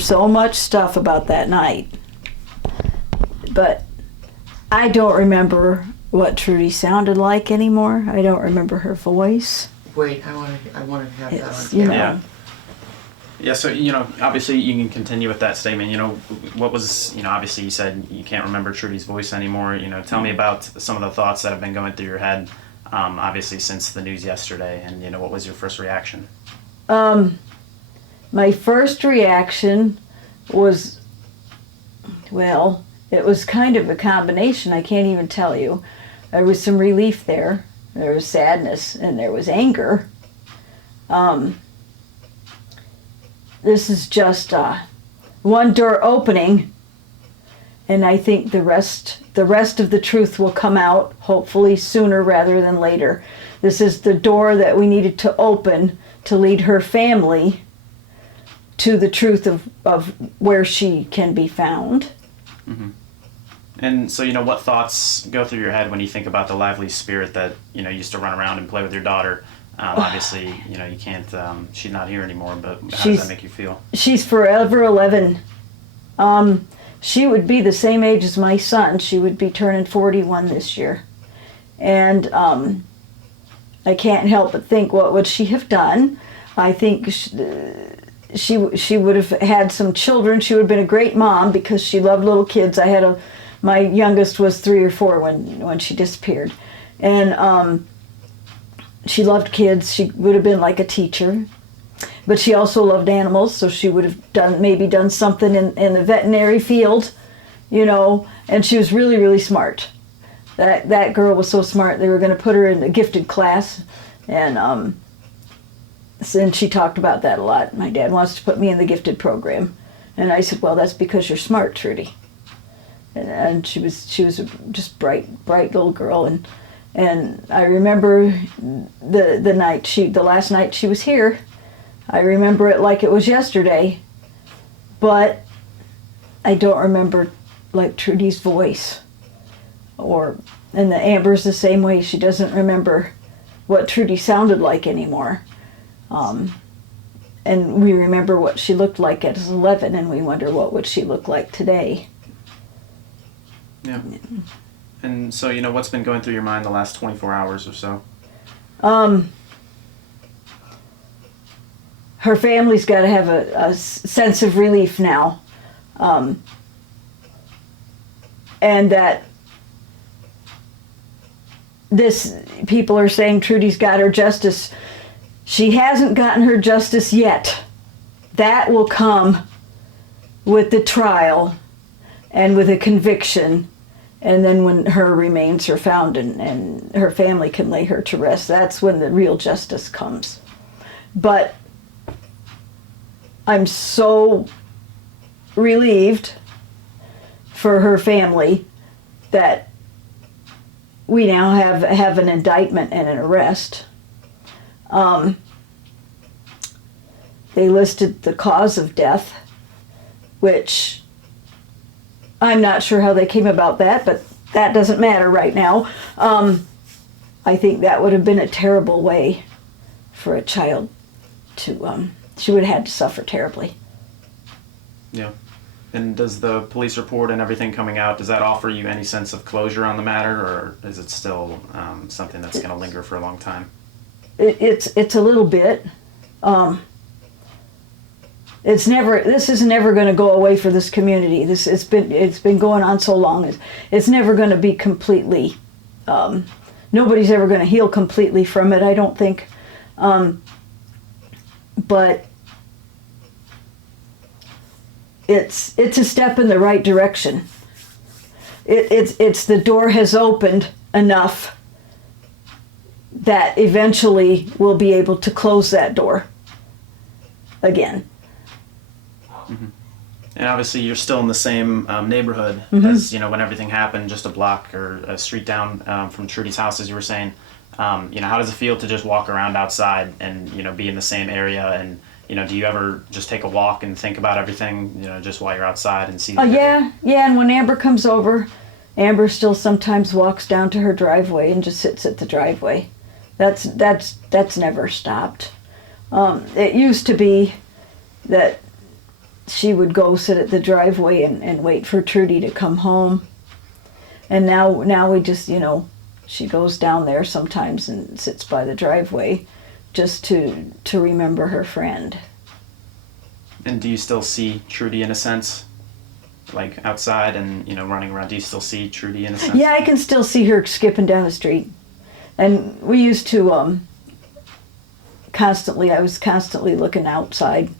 so much stuff about that night, but I don't remember what Trudy sounded like anymore. I don't remember her voice. Wait, I want to have that on You camera. know, Yeah, so, obviously you can continue with that statement. What was, obviously you said you can't remember Trudy's voice anymore. Tell me about some of the thoughts that have been going through your head, obviously since the news yesterday, and, what was your first reaction? my first reaction was, well, it was kind of a combination. I can't even tell you. There was some relief there. There was sadness and there was anger. This is just one door opening, and I think the rest of the truth will come out, hopefully sooner rather than later. This is the door that we needed to open to lead her family to the truth of where she can be found. Mm-hmm. And so, what thoughts go through your head when you think about the lively spirit that, used to run around and play with your daughter? Obviously, you can't, she's not here anymore, but how does that make you feel? She's forever 11. She would be the same age as my son. She would be turning 41 this year. And I can't help but think, what would she have done? I think she would have had some children. She would have been a great mom because she loved little kids. My youngest was 3 or 4 when she disappeared. And she loved kids. She would have been like a teacher. But she also loved animals, so she would have done something in the veterinary field, and she was really, really smart. That girl was so smart, they were going to put her in the gifted class, and she talked about that a lot. My dad wants to put me in the gifted program. And I said, well, that's because you're smart, Trudy. And she was a just bright little girl, and I remember the last night she was here. I remember it like it was yesterday, but I don't remember like Trudy's voice, and the Amber's the same way. She doesn't remember what Trudy sounded like anymore, and we remember what she looked like at 11, and we wonder what would she look like today. Yeah. And so, what's been going through your mind the last 24 hours or so? Her family's got to have a sense of relief now. And that people are saying Trudy's got her justice. She hasn't gotten her justice yet. That will come with the trial and with a conviction. And then when her remains are found and her family can lay her to rest, that's when the real justice comes. But I'm so relieved for her family that we now have an indictment and an arrest. They listed the cause of death, which I'm not sure how they came about that, but that doesn't matter right now. I think that would have been a terrible way for a child to, she would have had to suffer terribly. Yeah. And does the police report and everything coming out, does that offer you any sense of closure on the matter, or is it still something that's going to linger for a long time? It's a little bit. This is never going to go away for this community. It's been going on so long. It's never going to be completely. Nobody's ever going to heal completely from it, I don't think. But it's a step in the right direction. It's the door has opened enough that eventually we'll be able to close that door again. Mm-hmm. And obviously you're still in the same neighborhood as, when everything happened, just a block or a street down from Trudy's house, as you were saying. How does it feel to just walk around outside and, be in the same area? And, do you ever just take a walk and think about everything, just while you're outside and see? Yeah. And when Amber comes over, Amber still sometimes walks down to her driveway and just sits at the driveway. That's never stopped. It used to be that she would go sit at the driveway and wait for Trudy to come home. And now we just, she goes down there sometimes and sits by the driveway just to remember her friend. And do you still see Trudy in a sense? Like outside and, running around, do you still see Trudy in a sense? Yeah, I can still see her skipping down the street. And we used to I was constantly looking outside,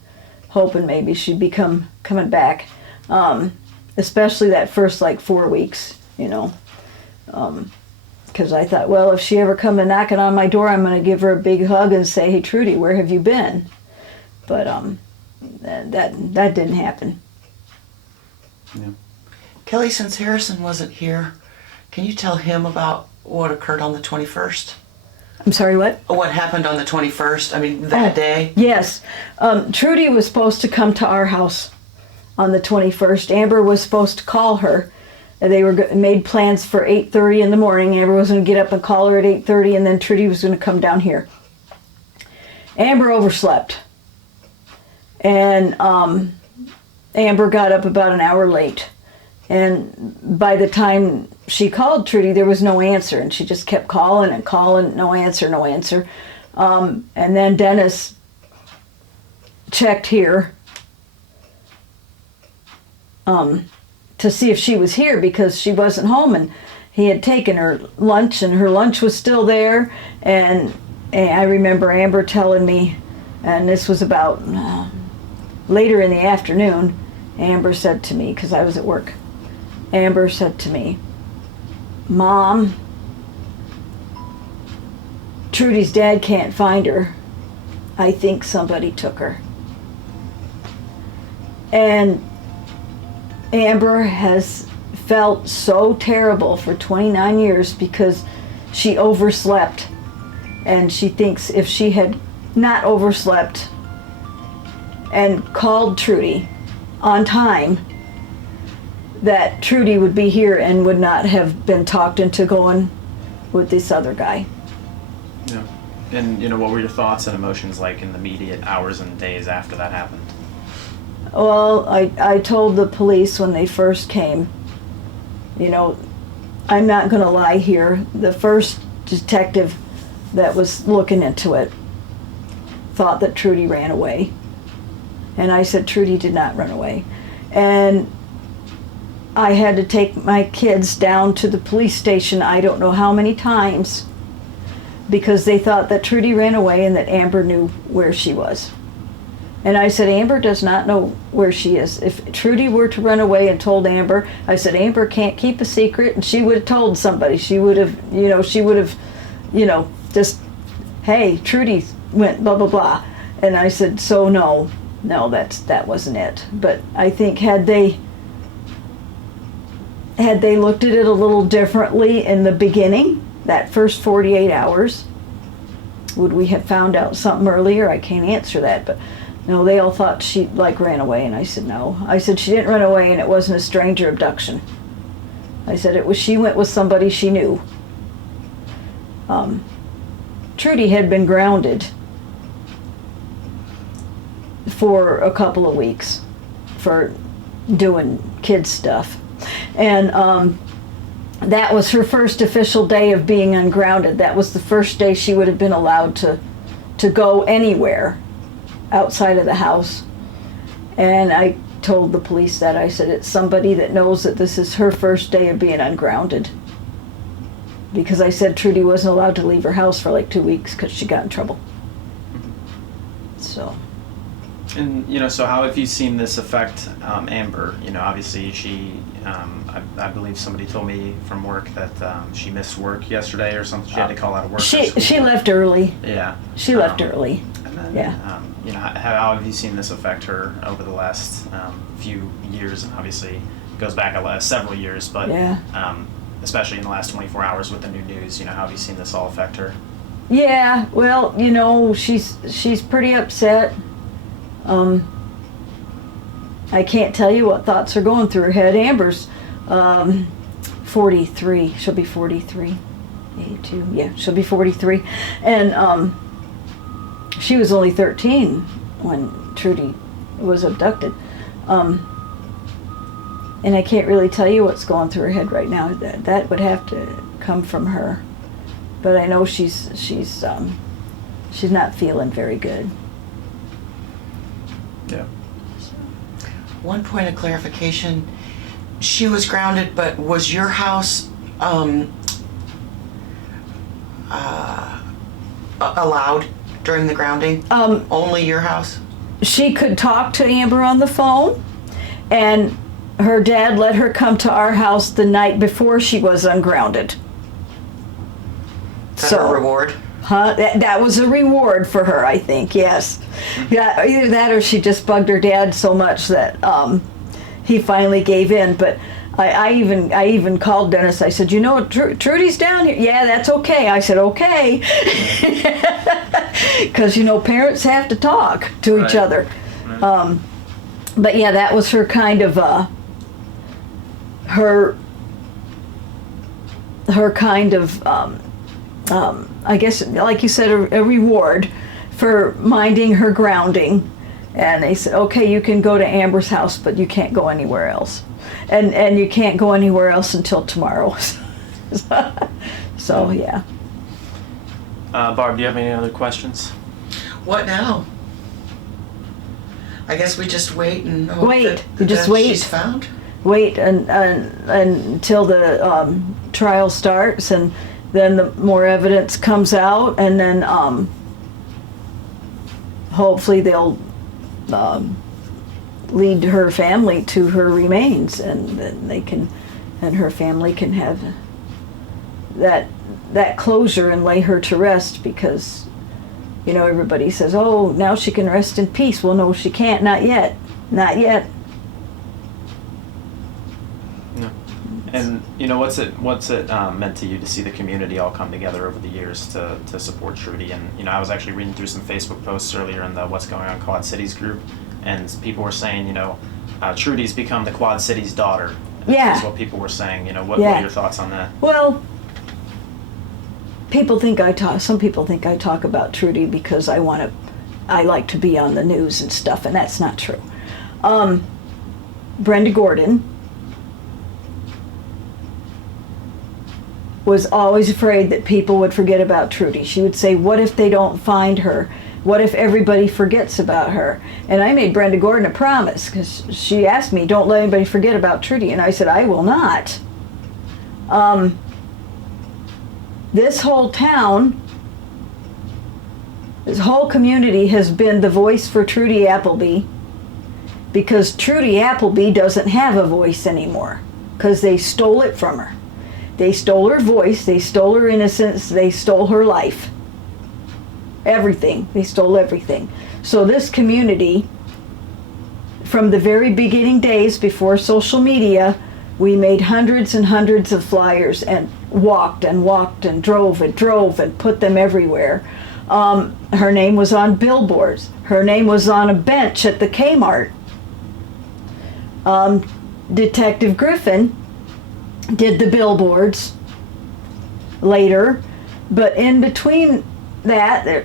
hoping maybe she'd be coming back. Especially that first 4 weeks, because I thought, well, if she ever come knocking on my door, I'm going to give her a big hug and say, hey, Trudy, where have you been? But that didn't happen. Yeah. Kelly, since Harrison wasn't here, can you tell him about what occurred on the 21st? I'm sorry, what? What happened on the 21st? I mean, that day? Yes. Trudy was supposed to come to our house on the 21st. Amber was supposed to call her. They made plans for 8:30 in the morning. Amber was going to get up and call her at 8:30, and then Trudy was going to come down here. Amber overslept. And Amber got up about an hour late. And by the time she called Trudy, there was no answer. And she just kept calling and calling, no answer, no answer. And then Dennis checked here to see if she was here because she wasn't home. And he had taken her lunch, and her lunch was still there. And I remember Amber telling me, and this was about later in the afternoon, Amber said to me, because I was at work, Amber said to me, Mom, Trudy's dad can't find her. I think somebody took her. And Amber has felt so terrible for 29 years because she overslept. And she thinks if she had not overslept and called Trudy on time, that Trudy would be here and would not have been talked into going with this other guy. Yeah. And, what were your thoughts and emotions like in the immediate hours and days after that happened? Well, I told the police when they first came, I'm not going to lie here. The first detective that was looking into it thought that Trudy ran away. And I said Trudy did not run away. And I had to take my kids down to the police station I don't know how many times because they thought that Trudy ran away and that Amber knew where she was. And I said, Amber does not know where she is. If Trudy were to run away and told Amber, I said, Amber can't keep a secret, and she would have told somebody. She would have, just, hey, Trudy went blah, blah, blah. And I said, so no, that wasn't it. But I think had they looked at it a little differently in the beginning, that first 48 hours, would we have found out something earlier? I can't answer that, but no, they all thought she ran away, and I said no. I said she didn't run away, and it wasn't a stranger abduction. I said she went with somebody she knew. Trudy had been grounded for a couple of weeks for doing kid stuff. And that was her first official day of being ungrounded. That was the first day she would have been allowed to go anywhere outside of the house. And I told the police that. I said, it's somebody that knows that this is her first day of being ungrounded. Because I said Trudy wasn't allowed to leave her house for 2 weeks because she got in trouble. So. And, so how have you seen this affect Amber? Obviously she, I believe somebody told me from work that she missed work yesterday or something. She had to call out of work. She left early. Yeah. She left early. And then, yeah. How have you seen this affect her over the last few years? And obviously it goes back several years, but yeah. Especially in the last 24 hours with the new news, how have you seen this all affect her? Yeah, well, she's pretty upset. I can't tell you what thoughts are going through her head. Amber's 43. She'll be 43. 82. Yeah, she'll be 43. And she was only 13 when Trudy was abducted. And I can't really tell you what's going through her head right now. That would have to come from her. But I know she's not feeling very good. Yeah. One point of clarification, she was grounded, but was your house allowed during the grounding? Only your house? She could talk to Amber on the phone, and her dad let her come to our house the night before she was ungrounded. Is that a reward? Huh? That was a reward for her, I think, yes. Yeah, either that or she just bugged her dad so much that he finally gave in. But I even called Dennis. I said, you know, Trudy's down here. Yeah, that's okay. I said, okay. Because, you know, parents have to talk to each other. Right. But yeah, that was her kind of, her kind of, I guess, like you said, a reward for minding her grounding. And they said, okay, you can go to Amber's house, but you can't go anywhere else. And you can't go anywhere else until tomorrow. So, yeah. Barb, do you have any other questions? What now? I guess we just wait and hope Wait. You that just wait. she's found? Wait until the trial starts, and then the more evidence comes out, and then hopefully they'll lead her family to her remains, and then they can, and her family can have that closure and lay her to rest, because, you know, everybody says, oh, now she can rest in peace. Well, no, she can't. Not yet. Not yet. No. And you know, what's it meant to you to see the community all come together over the years to support Trudy? And you know, I was actually reading through some Facebook posts earlier in the What's Going On Quad Cities group, and people were saying, you know, Trudy's become the Quad Cities daughter. Yeah. Is what people were saying. You know, what are your thoughts on that? Well, some people think I talk about Trudy because I like to be on the news and stuff, and that's not true. Brenda Gordon was always afraid that people would forget about Trudy. She would say, what if they don't find her? What if everybody forgets about her? And I made Brenda Gordon a promise, because she asked me, don't let anybody forget about Trudy. And I said, I will not. This whole town, this whole community has been the voice for Trudy Appleby, because Trudy Appleby doesn't have a voice anymore, because they stole it from her. They stole her voice, they stole her innocence, they stole her life. Everything. They stole everything. So this community, from the very beginning days before social media, we made hundreds and hundreds of flyers and walked and drove and put them everywhere. Her name was on billboards. Her name was on a bench at the Kmart. Detective Griffin did the billboards later, but in between that,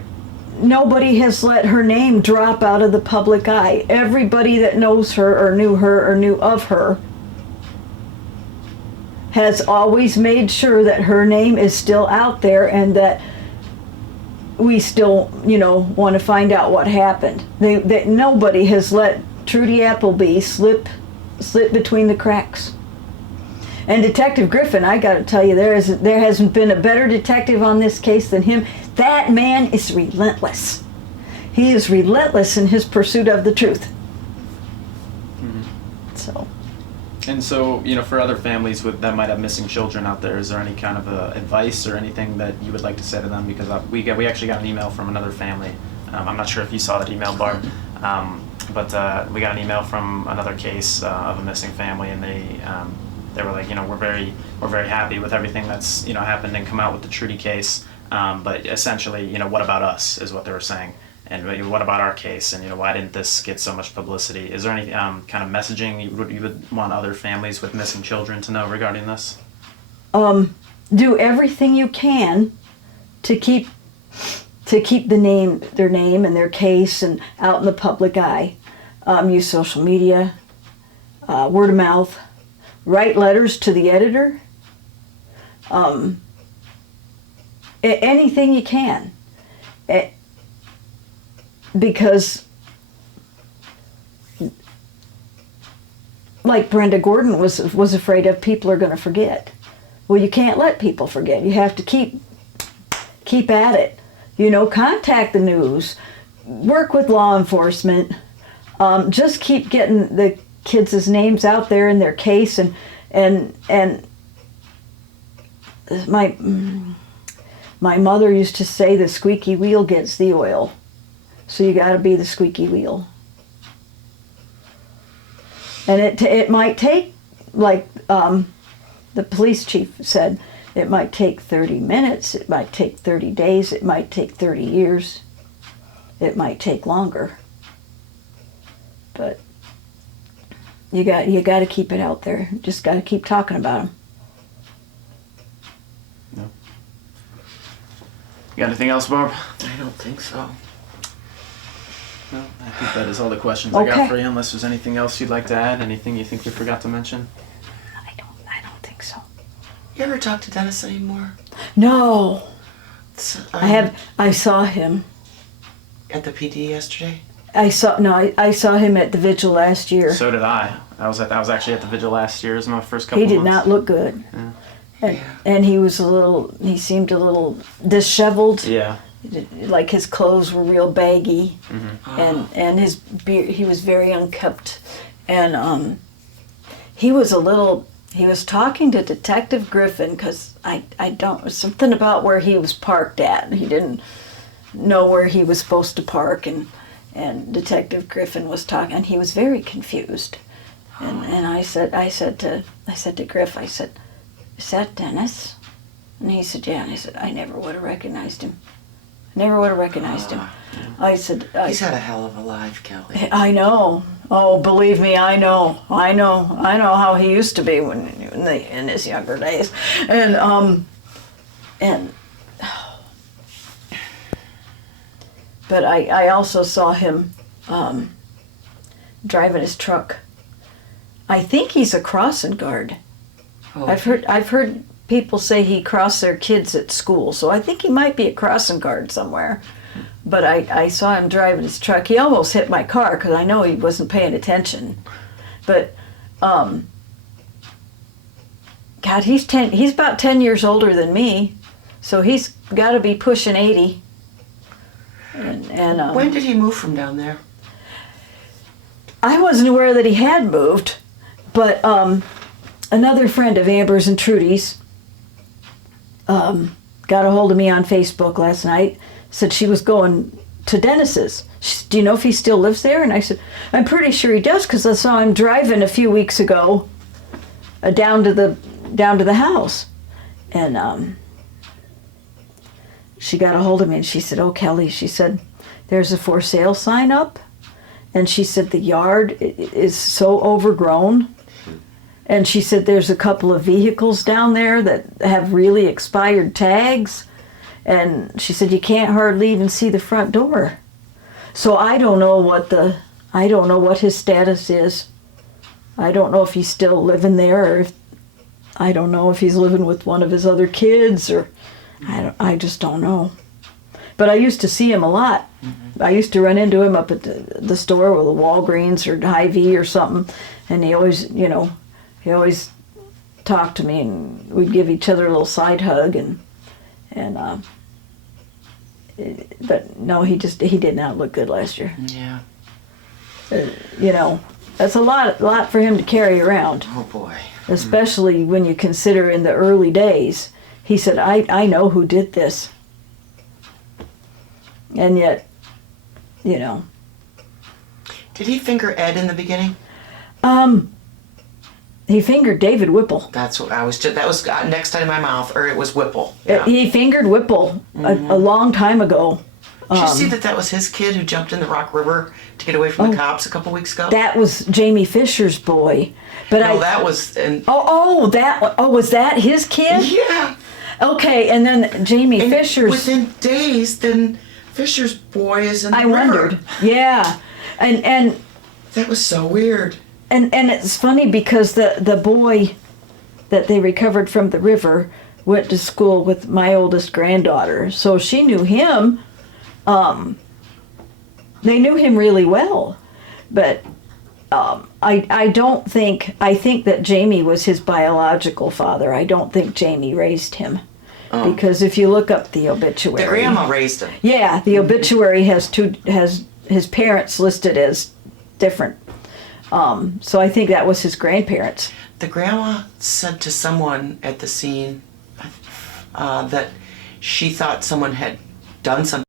nobody has let her name drop out of the public eye. Everybody that knows her or knew of her has always made sure that her name is still out there, and that we still, you know, want to find out what happened. That nobody has let Trudy Appleby slip between the cracks. And Detective Griffin, I got to tell you, there hasn't been a better detective on this case than him. That man is relentless. He is relentless in his pursuit of the truth. Mm-hmm. So. And so, you know, for other families that might have missing children out there, is there any kind of advice or anything that you would like to say to them? Because we actually got an email from another family. I'm not sure if you saw that email, Barb, but we got an email from another case of a missing family, and they were like, you know, we're very happy with everything that's, you know, happened and come out with the Trudy case, but essentially, you know, what about us is what they were saying. And what about our case? And, you know, why didn't this get so much publicity? Is there any kind of messaging you would want other families with missing children to know regarding this? Do everything you can to keep their name and their case and out in the public eye. Use social media. word of mouth, write letters to the editor, anything you can. Because, like Brenda Gordon was afraid of, people are going to forget. Well, you can't let people forget. You have to keep at it. You know, contact the news, work with law enforcement, just keep getting the kids' names out there in their case, and my mother used to say the squeaky wheel gets the oil. So you got to be the squeaky wheel. And it might take, like the police chief said, it might take 30 minutes, it might take 30 days, it might take 30 years, it might take longer. But you got to keep it out there. Just got to keep talking about them. No. You got anything else, Barb? I don't think so. No, I think that is all the questions I got for you, unless there's anything else you'd like to add, anything you think we forgot to mention? I don't think so. You ever talk to Dennis anymore? No. I I saw him. At the PD yesterday? I saw him at the vigil last year. So did I. I was actually at the vigil last year as my first couple He did months. not look good. Yeah. And he seemed a little disheveled. Yeah. Like his clothes were real baggy, Mm-hmm. and his beard, he was very unkempt, and he was talking to Detective Griffin, because something about where he was parked at. He didn't know where he was supposed to park, and Detective Griffin was talking, and he was very confused. And I said to Griff, I said, "Is that Dennis?" And he said, "Yeah." And I said, "I never would have recognized him. Never would have recognized him." I said, he's had a hell of a life, Kelly. I know. Oh, believe me, I know how he used to be in his younger days, and but I also saw him driving his truck. I think he's a crossing guard. Oh, I've heard people say he crossed their kids at school, so I think he might be a crossing guard somewhere. But I saw him driving his truck. He almost hit my car because I know he wasn't paying attention. But God, he's about 10 years older than me, so he's got to be pushing 80. And when did he move from down there? I wasn't aware that he had moved, but another friend of Amber's and Trudy's got a hold of me on Facebook last night, said she was going to Dennis's. Do you know if he still lives there? And I said, I'm pretty sure he does, because I saw him driving a few weeks ago down to the house. And she got a hold of me and she said, "Oh, Kelly," she said, "there's a for sale sign up." And she said, "The yard is so overgrown." And she said, "There's a couple of vehicles down there that have really expired tags." And she said, "You can't hardly even see the front door." So I don't know what his status is. I don't know if he's still living there, or I don't know if he's living with one of his other kids, or I just don't know. But I used to see him a lot. Mm-hmm. I used to run into him up at the store with a Walgreens or Hy-Vee or something, and he always talked to me, and we'd give each other a little side hug, but no, he did not look good last year. Yeah. That's a lot for him to carry around. Oh boy. Especially when you consider in the early days. He said, I know who did this. And yet, Did he finger Ed in the beginning? He fingered David Whipple. That's what that was next time in my mouth, or it was Whipple. Yeah. He fingered Whipple a long time ago. Did you see that was his kid who jumped in the Rock River to get away from the cops a couple weeks ago? That was Jamie Fisher's boy. But that was... was that his kid? Yeah. Okay, and then Jamie Fisher's... Within days, then Fisher's boy is in the river. I wondered. Yeah. And that was so weird. And it's funny because the boy that they recovered from the river went to school with my oldest granddaughter, so she knew him. They knew him really well, but I don't think, I think that Jamie was his biological father. I don't think Jamie raised him. Because if you look up the obituary, The grandma raised him. yeah, the obituary has his parents listed as different. So I think that was his grandparents. The grandma said to someone at the scene that she thought someone had done something